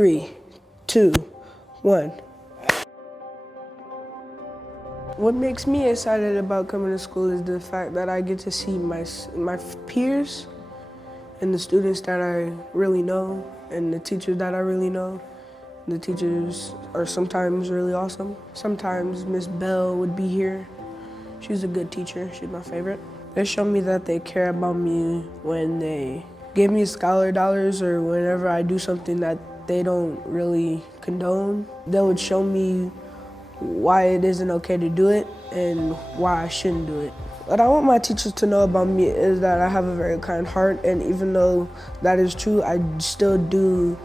3, 2, 1. What makes me excited about coming to school is the fact that I get to see my peers and the students that I really know and the teachers that I really know. The teachers are sometimes really awesome. Sometimes Miss Bell would be here. She's a good teacher, she's my favorite. They show me that they care about me when they give me scholar dollars or whenever I do something that they don't really condone. They would show me why it isn't okay to do it and why I shouldn't do it. What I want my teachers to know about me is that I have a very kind heart, and even though that is true, I still do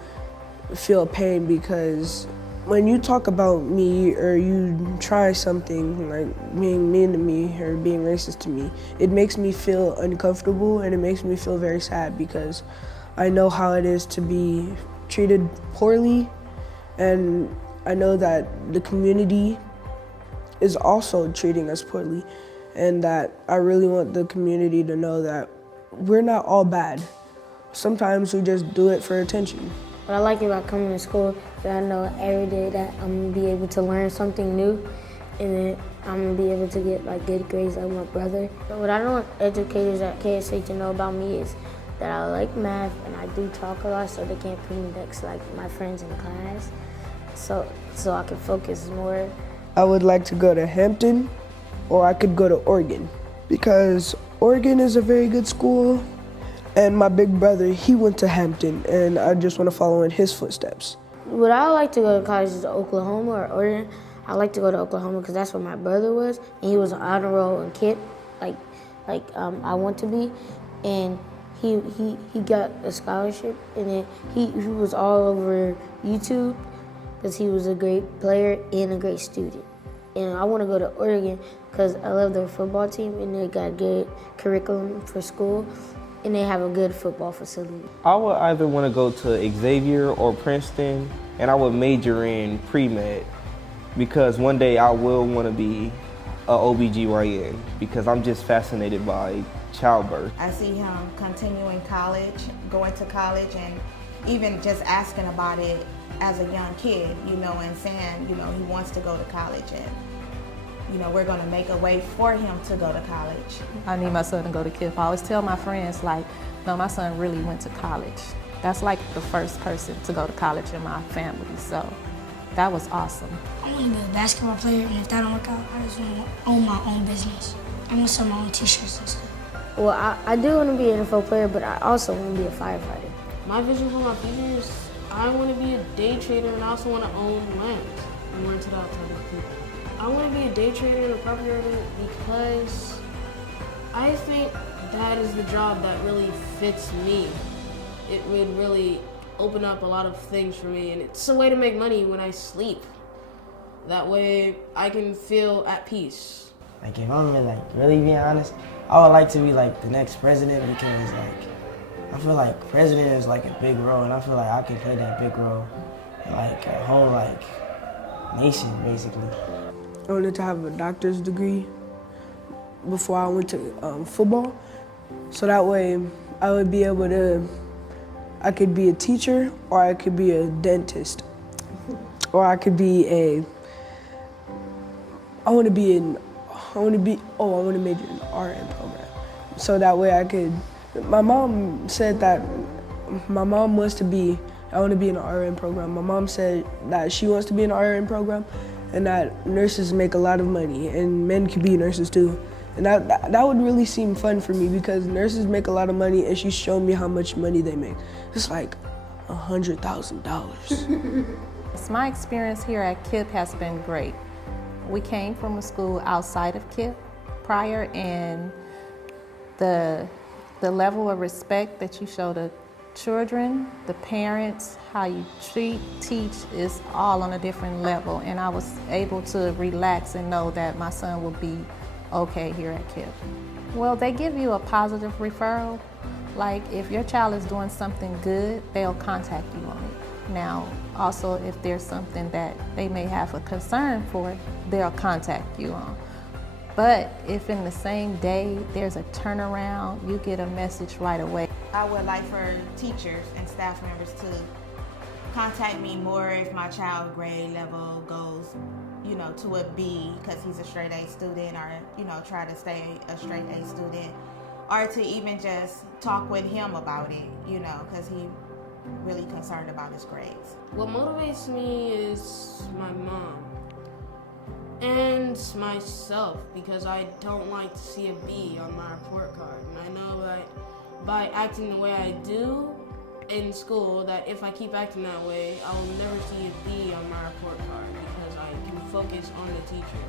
feel pain because when you talk about me or you try something like being mean to me or being racist to me, it makes me feel uncomfortable and it makes me feel very sad because I know how it is to be treated poorly, and I know that the community is also treating us poorly, and that I really want the community to know that we're not all bad. Sometimes we just do it for attention. What I like about coming to school is that I know every day that I'm gonna be able to learn something new, and then I'm gonna be able to get like good grades like my brother. But what I don't want educators at KSA to know about me is that I like math and I do talk a lot, so they can't put me next to like my friends in class, so I can focus more. I would like to go to Hampton, or I could go to Oregon, because Oregon is a very good school, and my big brother, he went to Hampton, and I just want to follow in his footsteps. Would I like to go to college is Oklahoma or Oregon? I like to go to Oklahoma because that's where my brother was, and he was an honor roll and KIP, like I want to be, and he got a scholarship, and then he was all over YouTube because he was a great player and a great student. And I want to go to Oregon because I love their football team, and they got good curriculum for school, and they have a good football facility. I would either want to go to Xavier or Princeton, and I would major in pre-med because one day I will want to be a OBGYN because I'm just fascinated by childbirth. I see him continuing college, going to college, and even just asking about it as a young kid, and saying, he wants to go to college, and, we're gonna make a way for him to go to college. I need my son to go to KIP. I always tell my friends, no, my son really went to college. That's like the first person to go to college in my family, so that was awesome. I want to be a basketball player, and if that don't work out, I just want to own my own business. I want to sell my own t-shirts and stuff. Well, I do want to be an NFL player, but I also want to be a firefighter. My vision for my future is I want to be a day trader, and I also want to own land and rent it out to other people. I want to be a day trader in a property area because I think that is the job that really fits me. It would really open up a lot of things for me, and it's a way to make money when I sleep. That way I can feel at peace. Like if I'm really being honest, I would like to be the next president because I feel like president is a big role, and I feel like I can play that big role in a whole nation basically. I wanted to have a doctor's degree before I went to football, so that way I would be able to, I could be a teacher, or I could be a dentist, or I could be I want to major in the RN program. So that way I could, my mom said that I want to be in the RN program. My mom said that she wants to be in the RN program and that nurses make a lot of money and men can be nurses too. And that would really seem fun for me because nurses make a lot of money, and she's shown me how much money they make. It's like $100,000. My experience here at KIP has been great. We came from a school outside of KIP prior, and the level of respect that you show the children, the parents, how you teach is all on a different level, and I was able to relax and know that my son will be okay here at KIP. Well, they give you a positive referral. Like if your child is doing something good, they'll contact you on it. Now, also if there's something that they may have a concern for, they'll contact you on. But if in the same day there's a turnaround, you get a message right away. I would like for teachers and staff members to contact me more if my child grade level goes, you know, to a B because he's a straight A student, or, you know, try to stay a straight A student, or to even just talk with him about it, you know, because he really concerned about his grades. What motivates me is my mom and myself, because I don't like to see a B on my report card. And I know that by acting the way I do in school, that if I keep acting that way, I will never see a B on my report card because I can focus on the teacher.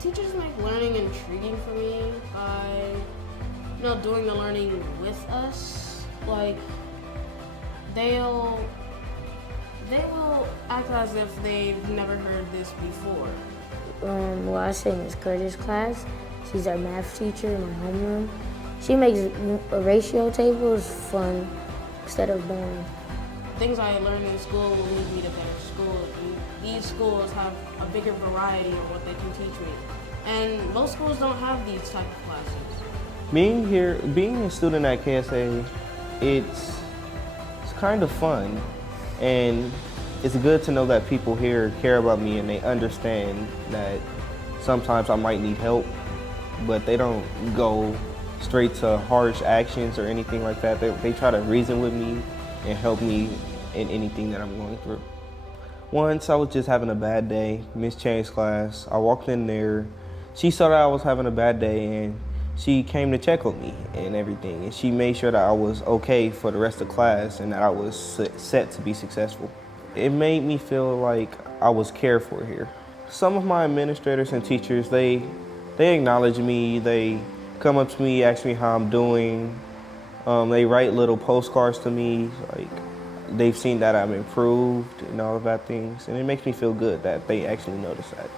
Teachers make learning intriguing for me by, you know, doing the learning with us. Like, they will act as if they've never heard this before. Well, I say Miss Curtis' class. She's our math teacher in my homeroom. She makes ratio tables fun instead of boring. Things I learned in school will lead me to better school. And these schools have a bigger variety of what they can teach me. And most schools don't have these type of classes. Being a student at KSA, it's kind of fun, and it's good to know that people here care about me and they understand that sometimes I might need help, but they don't go straight to harsh actions or anything like that. They try to reason with me and help me in anything that I'm going through. Once I was just having a bad day, Miss Chang's class. I walked in there, she saw that I was having a bad day, and she came to check on me and everything, and she made sure that I was okay for the rest of class and that I was set to be successful. It made me feel like I was cared for here. Some of my administrators and teachers, they acknowledge me, they come up to me, ask me how I'm doing. They write little postcards to me, like they've seen that I'm improved and all of that things, and it makes me feel good that they actually notice that.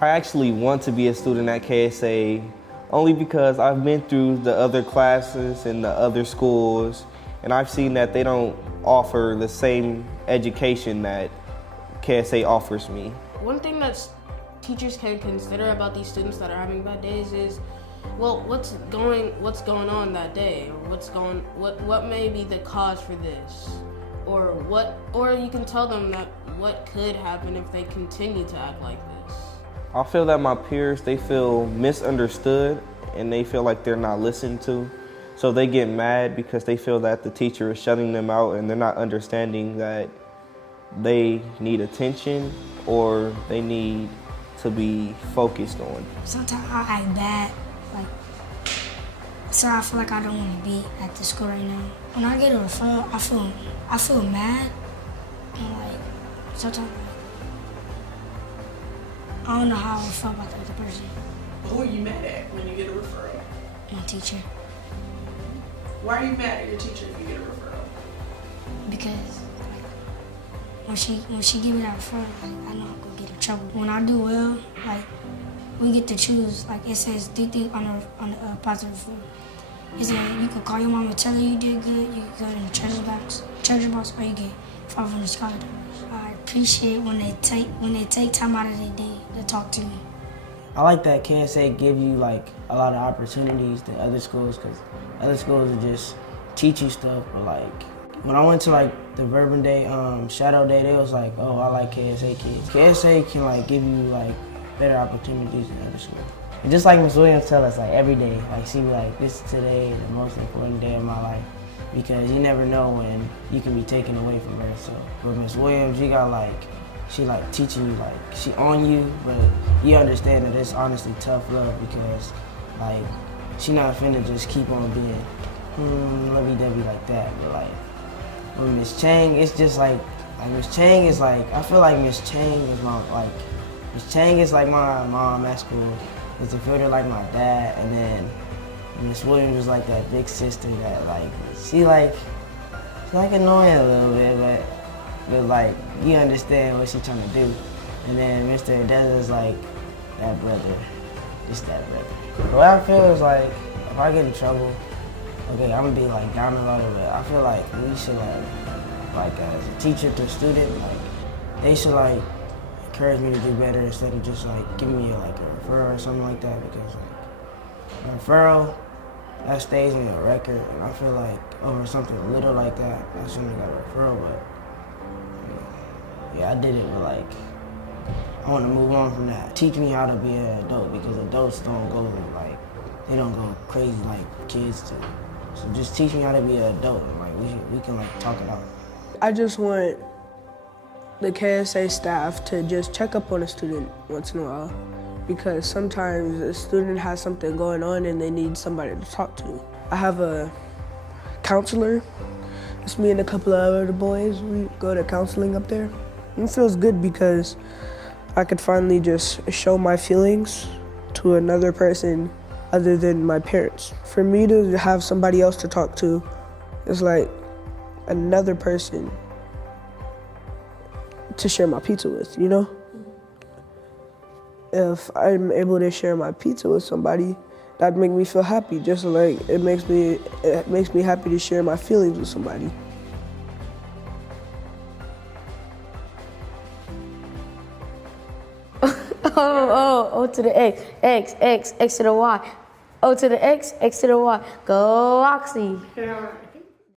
I actually want to be a student at KSA only because I've been through the other classes and the other schools, and I've seen that they don't offer the same education that KSA offers me. One thing that teachers can consider about these students that are having bad days is, well, what's going on that day, or what may be the cause for this, or you can tell them that what could happen if they continue to act like this. I feel that my peers, they feel misunderstood and they feel like they're not listened to. So they get mad because they feel that the teacher is shutting them out and they're not understanding that they need attention or they need to be focused on. Sometimes I act bad, like, so I feel like I don't want to be at the school right now. When I get a referral, I feel mad, and like, sometimes I don't know how I would feel about the other person. Who are you mad at when you get a referral? My teacher. Why are you mad at your teacher if you get a referral? Because like, when she give me that referral, like, I know I'm gonna get in trouble. When I do well, like, we get to choose. Like, it says 3 things on the positive referral. It says you could call your mom and tell her you did good. You could go in the treasure box, or you get 500 scholarships. I appreciate when they take time out of their day to talk to me. I like that KSA give you like a lot of opportunities than other schools, because other schools will just teach you stuff. But like when I went to like the Bourbon Day, Shadow Day, they was like, oh, I like KSA kids. KSA can like give you like better opportunities than other schools. And just like Ms. Williams tell us, like every day, like she be like, this is today the most important day of my life, because you never know when you can be taken away from her. So with Ms. Williams, you got like, she like teaching you, like she on you, but you understand that it's honestly tough love, because like she not finna just keep on being lovey-dovey like that. But like with Miss Chang, it's just like Miss Chang is like, I feel like Miss Chang is Miss Chang is like my mom at school. It's a filter like my dad, and then Miss Williams is like that big sister that like she's like annoying a little bit, but like you understand what she's trying to do. And then Mr. Adeza is like that brother, just that brother. The way I feel is like if I get in trouble, okay, I'm gonna be like down the road, but I feel like we should like as a teacher to a student, like they should like encourage me to do better instead of just like giving me like a referral or something like that, because like a referral, that stays in your record, and I feel like over something little like that, I shouldn't have got a referral. But yeah, I did it, but like, I want to move on from that. Teach me how to be an adult, because adults don't go like, they don't go crazy like kids do. So just teach me how to be an adult, and like we can like talk it out. I just want the KSA staff to just check up on a student once in a while, because sometimes a student has something going on and they need somebody to talk to. I have a counselor. It's me and a couple of other boys. We go to counseling up there. It feels good because I could finally just show my feelings to another person other than my parents. For me to have somebody else to talk to is like another person to share my pizza with, you know? If I'm able to share my pizza with somebody, that'd make me feel happy, just like it makes me happy to share my feelings with somebody. O to the X to the Y. O to the X to the Y. Go Oxy.